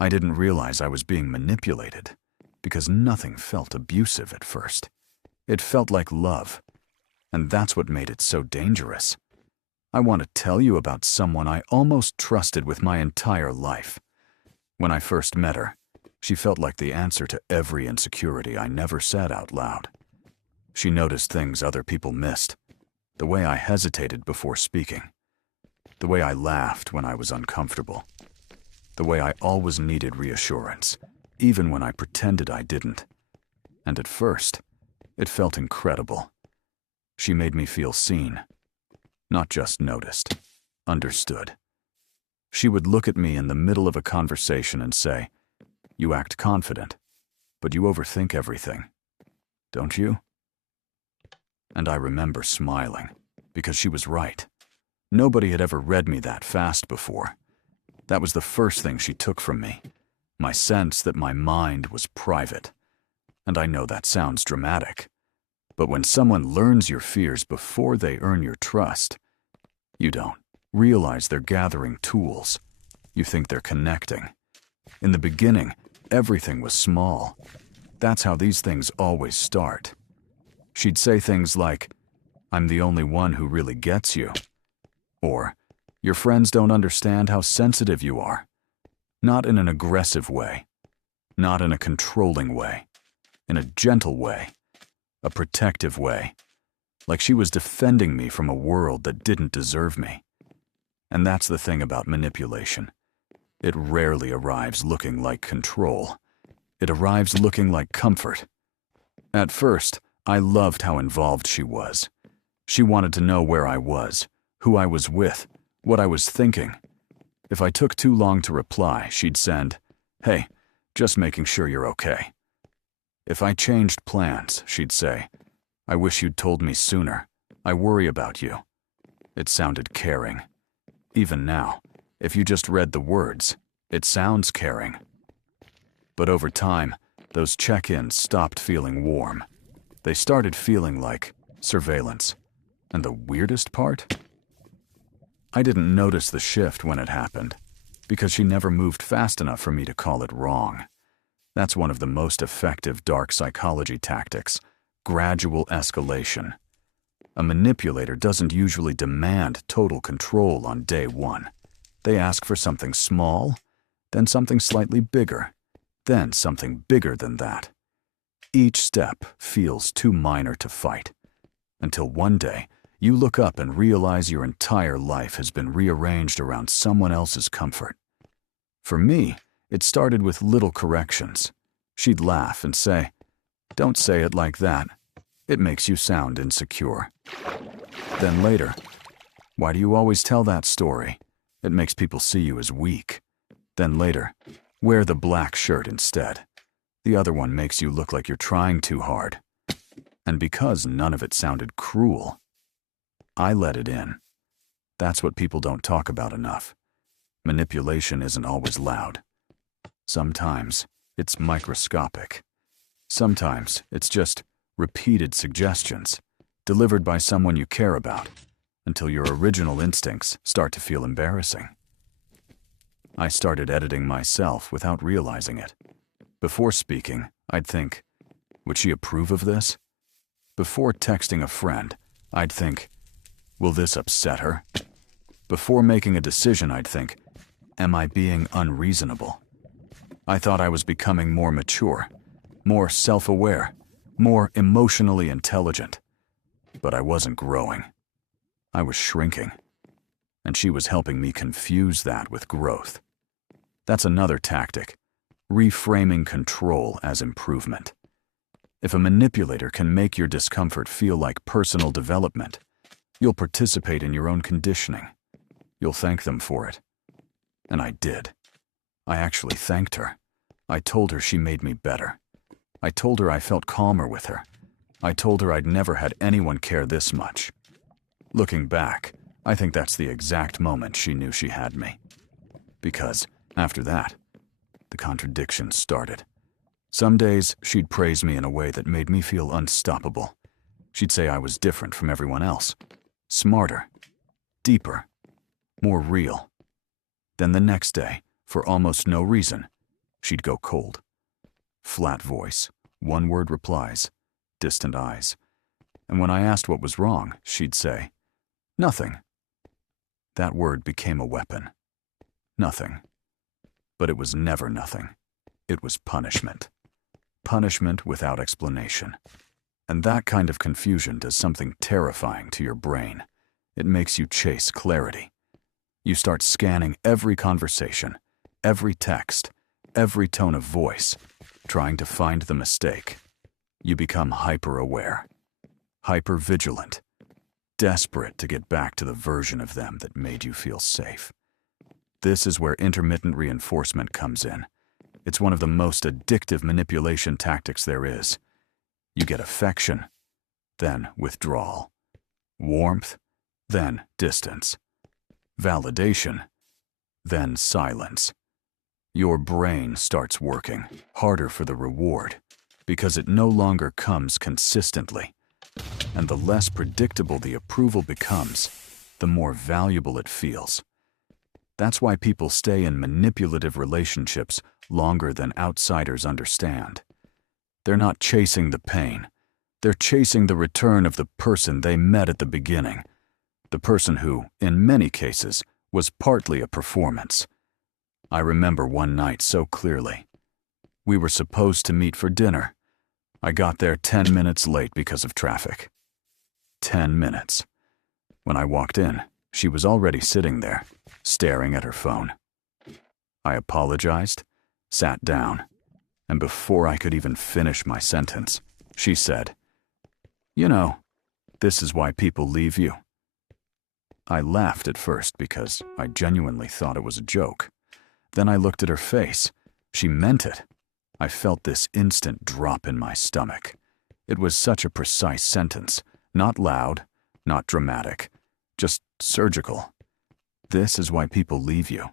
I didn't realize I was being manipulated because nothing felt abusive at first. It felt like love, and that's what made it so dangerous. I want to tell you about someone I almost trusted with my entire life. When I first met her, she felt like the answer to every insecurity I never said out loud. She noticed things other people missed, the way I hesitated before speaking, the way I laughed when I was uncomfortable, the way I always needed reassurance, even when I pretended I didn't. And at first, it felt incredible. She made me feel seen, not just noticed, understood. She would look at me in the middle of a conversation and say, "You act confident, but you overthink everything, don't you?" And I remember smiling, because she was right. Nobody had ever read me that fast before. That was the first thing she took from me, my sense that my mind was private. And I know that sounds dramatic, but when someone learns your fears before they earn your trust, you don't realize they're gathering tools. You think they're connecting. In the beginning, everything was small. That's how these things always start. She'd say things like, "I'm the only one who really gets you," or, "Your friends don't understand how sensitive you are." Not in an aggressive way, not in a controlling way, in a gentle way, a protective way, like she was defending me from a world that didn't deserve me. And that's the thing about manipulation. It rarely arrives looking like control. It arrives looking like comfort. At first, I loved how involved she was. She wanted to know where I was, who I was with, what I was thinking. If I took too long to reply, she'd send, "Hey, just making sure you're okay." If I changed plans, she'd say, "I wish you'd told me sooner. I worry about you." It sounded caring. Even now, if you just read the words, it sounds caring. But over time, those check-ins stopped feeling warm. They started feeling like surveillance. And the weirdest part? I didn't notice the shift when it happened, because she never moved fast enough for me to call it wrong. That's one of the most effective dark psychology tactics, gradual escalation. A manipulator doesn't usually demand total control on day one. They ask for something small, then something slightly bigger, then something bigger than that. Each step feels too minor to fight, until one day you look up and realize your entire life has been rearranged around someone else's comfort. For me, it started with little corrections. She'd laugh and say, "Don't say it like that. It makes you sound insecure." Then later, "Why do you always tell that story? It makes people see you as weak." Then later, "Wear the black shirt instead. The other one makes you look like you're trying too hard." And because none of it sounded cruel, I let it in. That's what people don't talk about enough. Manipulation isn't always loud. Sometimes it's microscopic. Sometimes it's just repeated suggestions, delivered by someone you care about, until your original instincts start to feel embarrassing. I started editing myself without realizing it. Before speaking, I'd think, "Would she approve of this?" Before texting a friend, I'd think, "Will this upset her?" Before making a decision, I'd think, "Am I being unreasonable?" I thought I was becoming more mature, more self-aware, more emotionally intelligent. But I wasn't growing. I was shrinking. And she was helping me confuse that with growth. That's another tactic, reframing control as improvement. If a manipulator can make your discomfort feel like personal development, you'll participate in your own conditioning. You'll thank them for it. And I did. I actually thanked her. I told her she made me better. I told her I felt calmer with her. I told her I'd never had anyone care this much. Looking back, I think that's the exact moment she knew she had me. Because, after that, the contradictions started. Some days, she'd praise me in a way that made me feel unstoppable. She'd say I was different from everyone else. Smarter, deeper, more real. Then the next day, for almost no reason, she'd go cold. Flat voice, one-word replies, distant eyes. And when I asked what was wrong, she'd say, "Nothing." That word became a weapon. Nothing. But it was never nothing. It was punishment. Punishment without explanation. And that kind of confusion does something terrifying to your brain. It makes you chase clarity. You start scanning every conversation, every text, every tone of voice, trying to find the mistake. You become hyper-aware, hyper-vigilant, desperate to get back to the version of them that made you feel safe. This is where intermittent reinforcement comes in. It's one of the most addictive manipulation tactics there is. You get affection, then withdrawal. Warmth, then distance. Validation, then silence. Your brain starts working harder for the reward because it no longer comes consistently. And the less predictable the approval becomes, the more valuable it feels. That's why people stay in manipulative relationships longer than outsiders understand. They're not chasing the pain. They're chasing the return of the person they met at the beginning. The person who, in many cases, was partly a performance. I remember one night so clearly. We were supposed to meet for dinner. I got there 10 minutes late because of traffic. 10 minutes. When I walked in, she was already sitting there, staring at her phone. I apologized, sat down, and before I could even finish my sentence, she said, "You know, this is why people leave you." I laughed at first because I genuinely thought it was a joke. Then I looked at her face. She meant it. I felt this instant drop in my stomach. It was such a precise sentence, not loud, not dramatic, just surgical. This is why people leave you.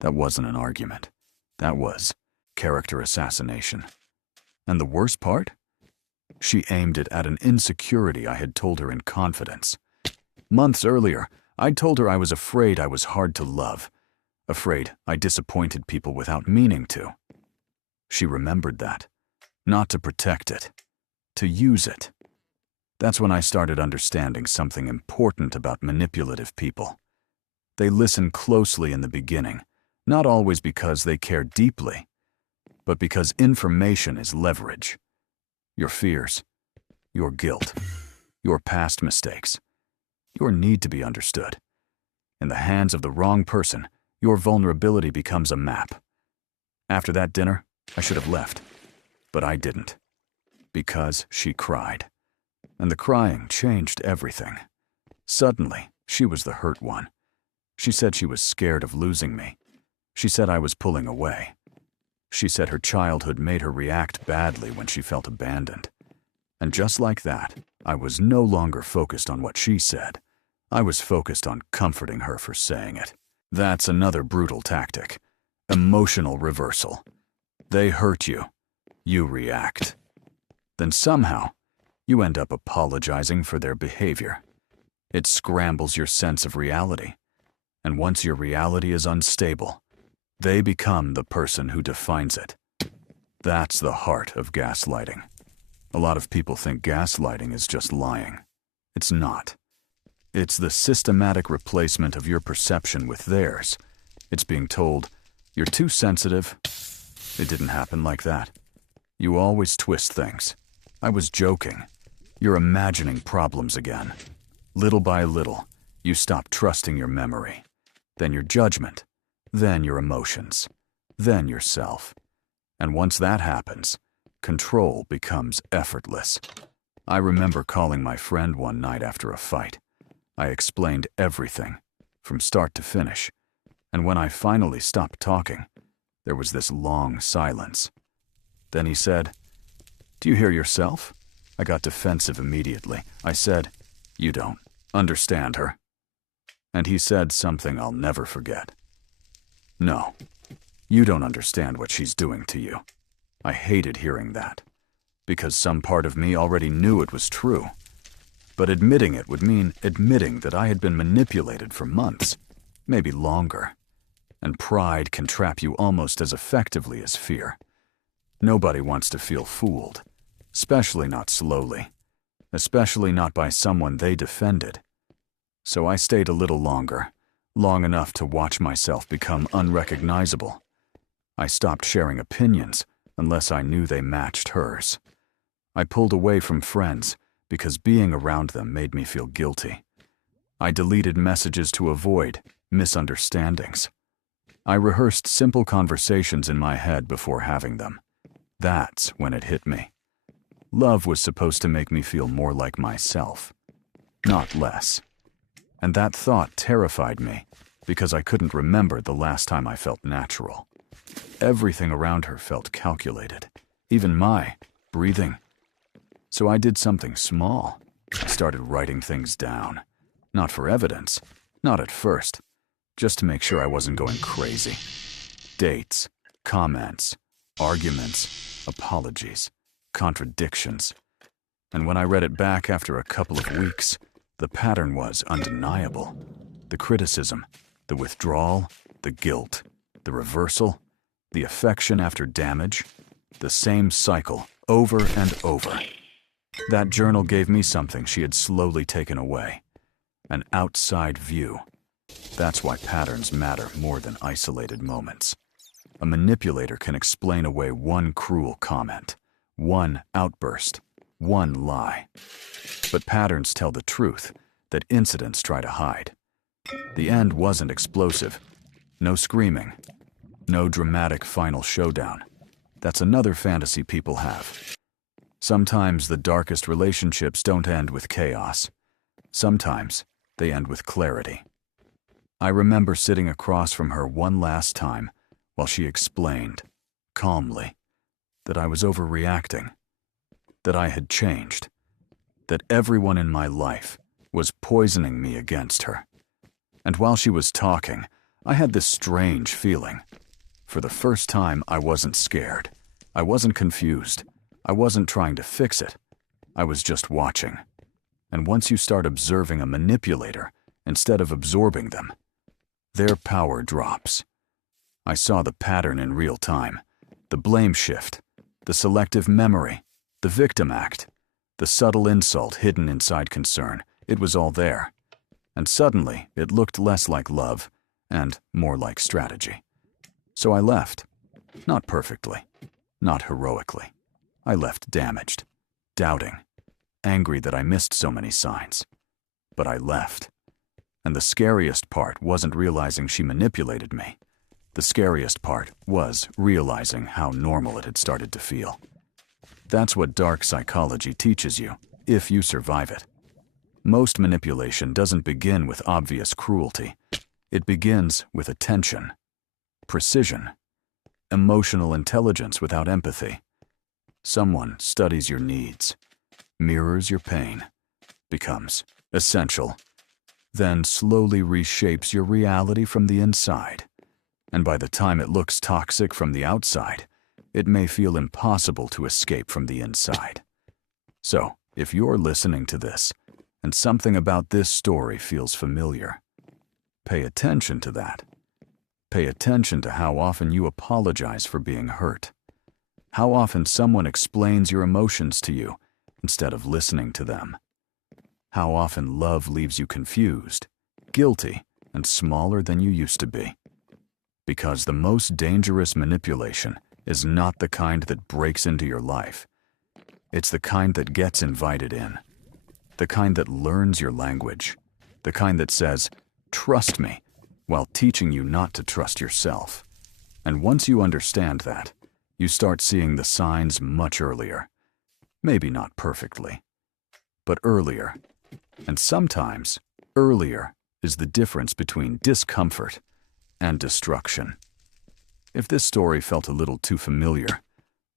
That wasn't an argument. That was character assassination. And the worst part? She aimed it at an insecurity I had told her in confidence. Months earlier, I'd told her I was afraid I was hard to love, afraid I disappointed people without meaning to. She remembered that, not to protect it, to use it. That's when I started understanding something important about manipulative people. They listen closely in the beginning, not always because they care deeply, but because information is leverage. Your fears, your guilt, your past mistakes, your need to be understood. In the hands of the wrong person, your vulnerability becomes a map. After that dinner, I should have left, but I didn't, because she cried. And the crying changed everything. Suddenly, she was the hurt one. She said she was scared of losing me. She said I was pulling away. She said her childhood made her react badly when she felt abandoned. And just like that, I was no longer focused on what she said. I was focused on comforting her for saying it. That's another brutal tactic. Emotional reversal. They hurt you. You react. Then somehow, you end up apologizing for their behavior. It scrambles your sense of reality. And once your reality is unstable, they become the person who defines it. That's the heart of gaslighting. A lot of people think gaslighting is just lying. It's not. It's the systematic replacement of your perception with theirs. It's being told, "You're too sensitive. It didn't happen like that. You always twist things. I was joking. You're imagining problems again." Little by little, you stop trusting your memory, then your judgment, then your emotions, then yourself. And once that happens, control becomes effortless. I remember calling my friend one night after a fight. I explained everything, from start to finish. And when I finally stopped talking, there was this long silence. Then he said, "Do you hear yourself?" I got defensive immediately. I said, "You don't understand her." And he said something I'll never forget. "No, you don't understand what she's doing to you." I hated hearing that, because some part of me already knew it was true. But admitting it would mean admitting that I had been manipulated for months, maybe longer. and pride can trap you almost as effectively as fear. Nobody wants to feel fooled, especially not slowly, especially not by someone they defended. So I stayed a little longer, long enough to watch myself become unrecognizable. I stopped sharing opinions unless I knew they matched hers. I pulled away from friends because being around them made me feel guilty. I deleted messages to avoid misunderstandings. I rehearsed simple conversations in my head before having them. That's when it hit me. Love was supposed to make me feel more like myself, not less. And that thought terrified me because I couldn't remember the last time I felt natural. Everything around her felt calculated, even my breathing. So I did something small. I started writing things down. Not for evidence, not at first, just to make sure I wasn't going crazy. Dates, comments, arguments, apologies, contradictions. And when I read it back after a couple of weeks, the pattern was undeniable. The criticism, the withdrawal, the guilt, the reversal, the affection after damage, the same cycle over and over. That journal gave me something she had slowly taken away. An outside view. That's why patterns matter more than isolated moments. A manipulator can explain away one cruel comment, one outburst, one lie. But patterns tell the truth that incidents try to hide. The end wasn't explosive. No screaming. No dramatic final showdown. That's another fantasy people have. Sometimes the darkest relationships don't end with chaos. Sometimes they end with clarity. I remember sitting across from her one last time while she explained, calmly, that I was overreacting, that I had changed, that everyone in my life was poisoning me against her. And while she was talking, I had this strange feeling. For the first time, I wasn't scared. I wasn't confused. I wasn't trying to fix it. I was just watching. And once you start observing a manipulator instead of absorbing them, their power drops. I saw the pattern in real time, the blame shift, the selective memory, the victim act, the subtle insult hidden inside concern. It was all there. And suddenly, it looked less like love and more like strategy. So I left. Not perfectly, not heroically. I left damaged, doubting, angry that I missed so many signs. But I left. And the scariest part wasn't realizing she manipulated me. The scariest part was realizing how normal it had started to feel. That's what dark psychology teaches you, if you survive it. Most manipulation doesn't begin with obvious cruelty. It begins with attention, precision, emotional intelligence without empathy. Someone studies your needs, mirrors your pain, becomes essential, then slowly reshapes your reality from the inside. And by the time it looks toxic from the outside, it may feel impossible to escape from the inside. So, if you're listening to this, and something about this story feels familiar, pay attention to that. Pay attention to how often you apologize for being hurt. How often someone explains your emotions to you instead of listening to them. How often love leaves you confused, guilty, and smaller than you used to be. Because the most dangerous manipulation is not the kind that breaks into your life. It's the kind that gets invited in. The kind that learns your language. The kind that says, "Trust me," while teaching you not to trust yourself. And once you understand that, you start seeing the signs much earlier. Maybe not perfectly, but earlier. And sometimes, earlier is the difference between discomfort and destruction. If this story felt a little too familiar,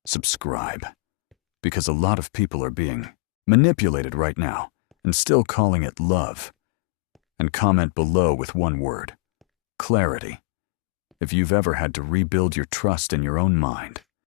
subscribe. Because a lot of people are being manipulated right now and still calling it love. And comment below with one word: clarity. If you've ever had to rebuild your trust in your own mind,